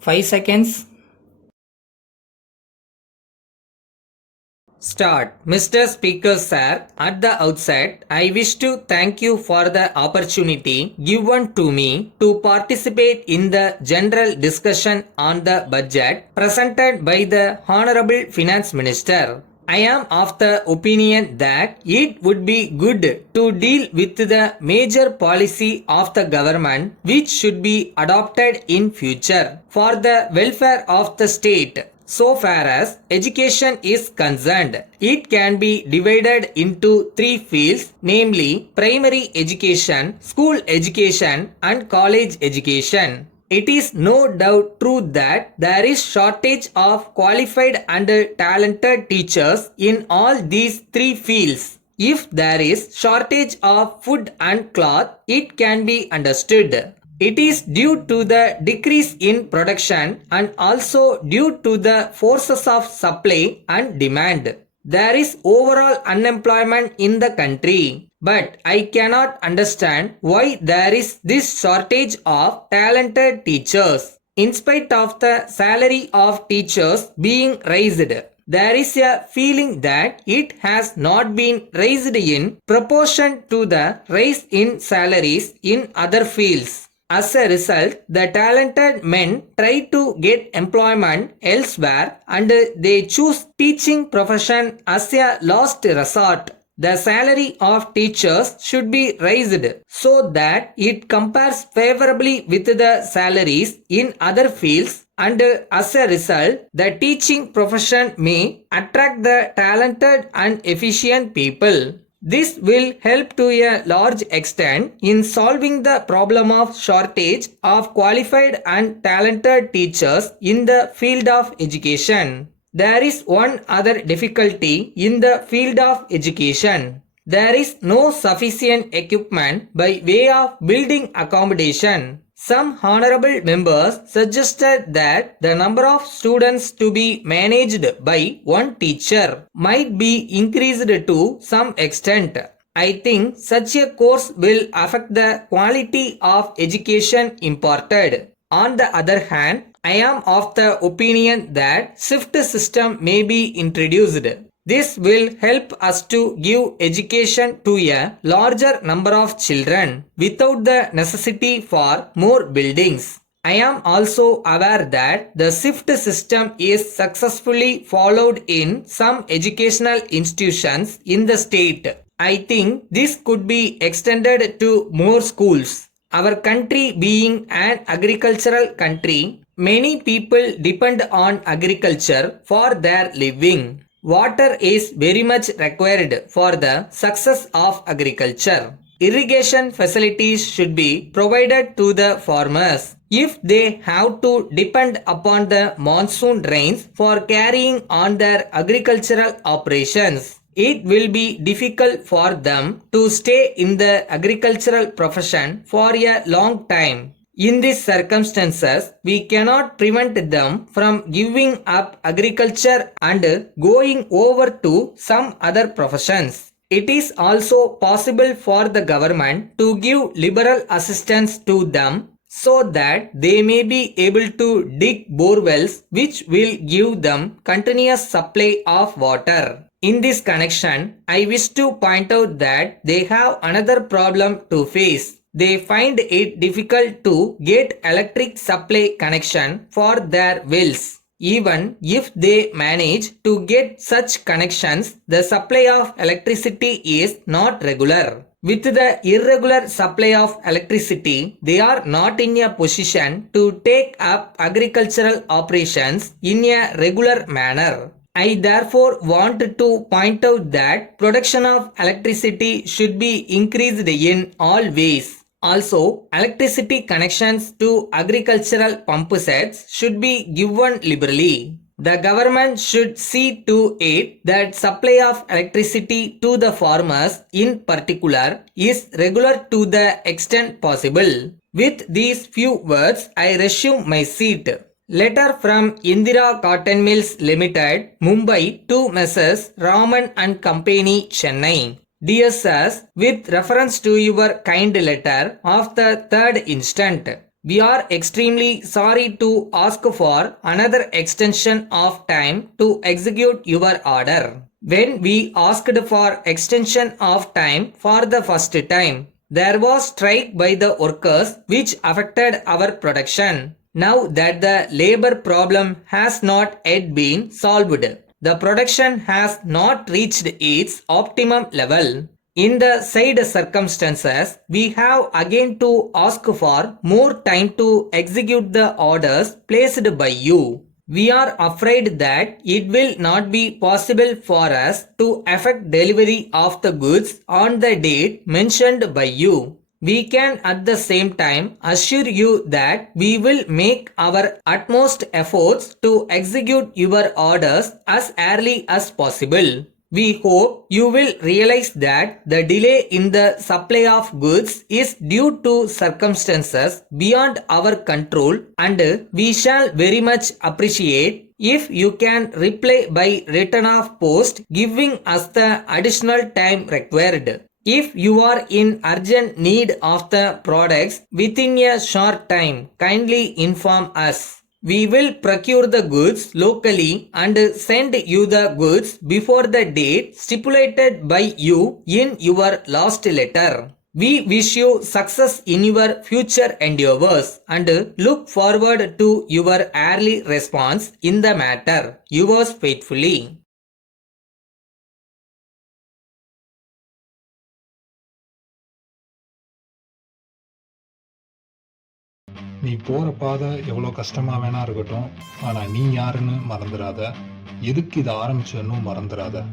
5 seconds. Start. Mr. Speaker Sir, at the outset, I wish to thank you for the opportunity given to me to participate in the general discussion on the budget presented by the Honorable Finance Minister. I am of the opinion that it would be good to deal with the major policy of the government which should be adopted in future for the welfare of the state. So far as education is concerned, it can be divided into three fields, namely primary education, school education and college education. It is no doubt true that there is shortage of qualified and talented teachers in all these three fields. If there is shortage of food and cloth, it can be understood. It is due to the decrease in production and also due to the forces of supply and demand. There is overall unemployment in the country. But I cannot understand why there is this shortage of talented teachers. In spite of the salary of teachers being raised, there is a feeling that it has not been raised in proportion to the rise in salaries in other fields. As a result, the talented men try to get employment elsewhere and they choose teaching profession as a last resort. The salary of teachers should be raised so that it compares favorably with the salaries in other fields, and as a result, the teaching profession may attract the talented and efficient people. This will help to a large extent in solving the problem of shortage of qualified and talented teachers in the field of education. There is one other difficulty in the field of education. There is no sufficient equipment by way of building accommodation. Some honorable members suggested that the number of students to be managed by one teacher might be increased to some extent. I think such a course will affect the quality of education imparted. On the other hand, I am of the opinion that shift system may be introduced. This will help us to give education to a larger number of children without the necessity for more buildings. I am also aware that the shift system is successfully followed in some educational institutions in the state. I think this could be extended to more schools. Our country being an agricultural country, many people depend on agriculture for their living. Water is very much required for the success of agriculture. Irrigation facilities should be provided to the farmers. If they have to depend upon the monsoon rains for carrying on their agricultural operations, it will be difficult for them to stay in the agricultural profession for a long time. In these circumstances, we cannot prevent them from giving up agriculture and going over to some other professions. It is also possible for the government to give liberal assistance to them so that they may be able to dig bore wells which will give them continuous supply of water. In this connection, I wish to point out that they have another problem to face. They find it difficult to get electric supply connection for their wells. Even if they manage to get such connections, the supply of electricity is not regular. With the irregular supply of electricity, they are not in a position to take up agricultural operations in a regular manner. I therefore want to point out that production of electricity should be increased in all ways. Also, electricity connections to agricultural pump sets should be given liberally. The government should see to it that supply of electricity to the farmers in particular is regular to the extent possible. With these few words, I resume my seat. Letter from Indira Cotton Mills Limited, Mumbai to Messrs. Raman and Company, Chennai. Dear Sirs, with reference to your kind letter of the 3rd instant, We are extremely sorry to ask for another extension of time to execute your order. When we asked for extension of time for the first time, there was strike by the workers which affected our production. Now that the labor problem has not yet been solved, the production has not reached its optimum level. In the said circumstances, we have again to ask for more time to execute the orders placed by you. We are afraid that it will not be possible for us to effect delivery of the goods on the date mentioned by you. We can at the same time assure you that we will make our utmost efforts to execute your orders as early as possible. We hope you will realize that the delay in the supply of goods is due to circumstances beyond our control, and we shall very much appreciate if you can reply by return of post giving us the additional time required. If you are in urgent need of the products within a short time, kindly inform us. We will procure the goods locally and send you the goods before the date stipulated by you in your last letter. We wish you success in your future endeavors and look forward to your early response in the matter. Yours faithfully. நீ போற பாதை எவ்வளோ கஷ்டமா வேணா இருக்கட்டும், ஆனா நீ யாருன்னு மறந்துடாத. எதுக்கு இதை ஆரம்பிச்சன்னு மறந்துடாத.